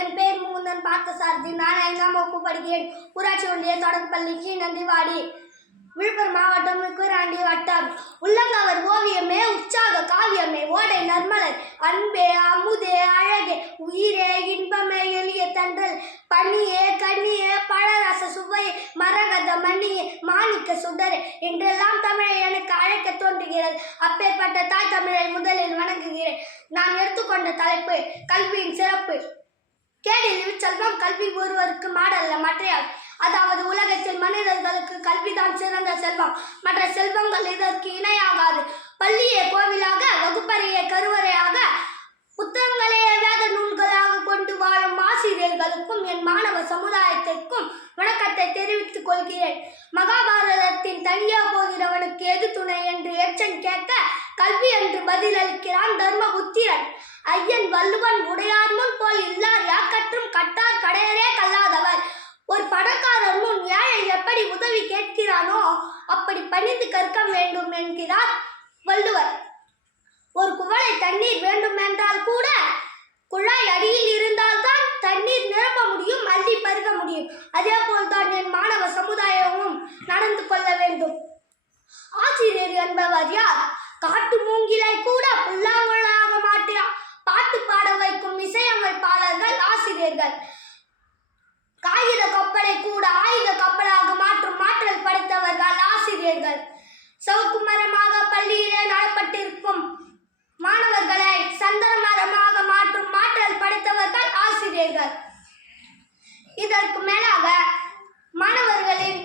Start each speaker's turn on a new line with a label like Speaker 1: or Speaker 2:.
Speaker 1: என் பேர் முகுந்தன். பார்த்த சாரதி நான் ஐந்தாம் வகுப்பு படிக்கிறேன். ஊராட்சி ஒன்றிய தொடக்கப்பள்ளி கீழந்திவாடி விழுப்புரம் மாவட்டம் குராண்டி வட்டம். உள்ளங்கவர் ஓவியமே உற்சாக காவியமே ஓடை நர்மலர் அன்பே அமுதே அழகே உயிரே இன்பமே எளிய தன்றல் பனியே கண்ணியே பழரச சுவையே மரகத மணியே மாணிக்க சுடரே என்றெல்லாம் தமிழை எனக்கு அழைக்க தோன்றுகிறது. அப்பேற்பட்ட தாய் தமிழை முதலில் வணங்குகிறேன். நான் எடுத்துக்கொண்ட தலைப்பு கல்வியின் சிறப்பு. கேடில் செல்வம் கல்வி ஒருவருக்கு மாடல்ல மற்றையால். அதாவது உலகத்தில் மனிதர்களுக்கு கல்விதான் சிறந்த செல்வம். மற்ற செல்வங்கள் இதற்கு இணையாகாது. பள்ளியே கோவிலாக வகுப்பறையே கருவறையாக புத்தகங்களே வேத நூல்களாக கொண்டு வாழும் ஆசிரியர்களுக்கும் என் மாணவ சமுதாயத்திற்கும் வணக்கத்தை தெரிவித்துக் கொள்கிறேன். மகாபாரதத்தின் தனியா போகிறவனுக்கு எது துணை என்று எச்சன் கேட்க கல்வி என்று பதிலளிக்கிறான் தர்மபுத்திரன். ஐயன் வள்ளுவன் உடையார் ஒரு பணக்காரர் முன் ஏழை எப்படி உதவி கேட்கிறானோ அப்படி பணிந்து கற்க வேண்டும் என்கிறார் வள்ளுவர். ஒரு குவளை தண்ணீர் வேண்டும் என்றால் கூட குழாய் அடியில் இருந்தால்தான் தண்ணீர் நிரப்ப முடியும் அள்ளி பருக முடியும். அதே போல்தான் என் மாணவ சமுதாயமும் நடந்து கொள்ள வேண்டும். ஆசிரியர் என்பவர் யார்? காட்டு மூங்கிலை கூட புல்லாங்குழலாக மாட்டியா பாட்டு பாட வைக்கும் இசையமைப்பாளர்கள் ஆசிரியர்கள். காகித கப்பலை கூட ஆயுத கப்பலாக மாற்றும் மாற்றல் படைத்தவர்கள் ஆசிரியர்கள். சவுக்கு மரமாக பள்ளியிலே நடப்பட்டிருக்கும் மாணவர்களை சந்தன மரமாக மாற்றும் மாற்றல் படைத்தவர்கள் ஆசிரியர்கள். இதற்கு மேலாக மாணவர்களின்